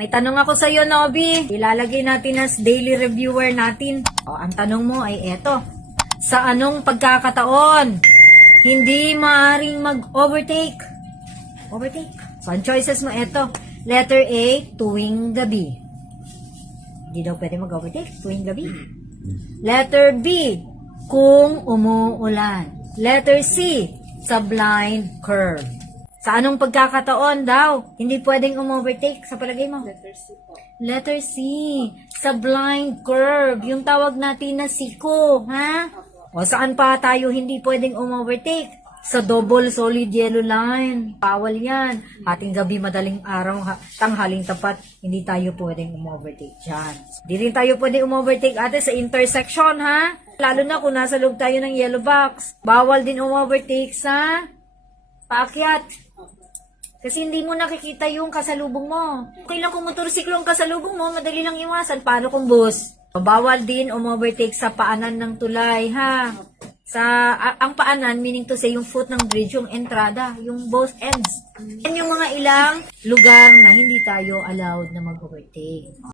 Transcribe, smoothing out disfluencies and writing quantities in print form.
May tanong ako sa iyo, Nobby. Ilalagay natin as daily reviewer natin. O, ang tanong mo ay eto. Sa anong pagkakataon hindi maaaring mag-overtake? Overtake. So, ang choices mo eto. Letter A, tuwing gabi. Hindi daw pwede mag-overtake tuwing gabi. Letter B, kung umuulan. Letter C, sa blind curve. Sa anong pagkakataon daw hindi pwedeng umovertake sa palagay mo? Letter C po. Letter C, sa blind curve. Yung tawag natin na siko, ha? O saan pa tayo hindi pwedeng umovertake? Sa double solid yellow line. Bawal yan. Hating gabi, madaling araw, tanghaling tapat, hindi tayo pwedeng umovertake dyan. Hindi rin tayo pwedeng umovertake ate sa intersection, ha? Lalo na kung nasa loob tayo ng yellow box. Bawal din umovertake sa paakyat. Kasi hindi mo nakikita yung kasalubong mo. Okay lang kung motorsiklo ang kasalubong mo, madali lang iwasan. Paano kung bus? Bawal din umovertake sa paanan ng tulay, ha? Ang paanan, meaning to say, yung foot ng bridge, yung entrada, yung both ends. Yan yung mga ilang lugar na hindi tayo allowed na mag-overtake.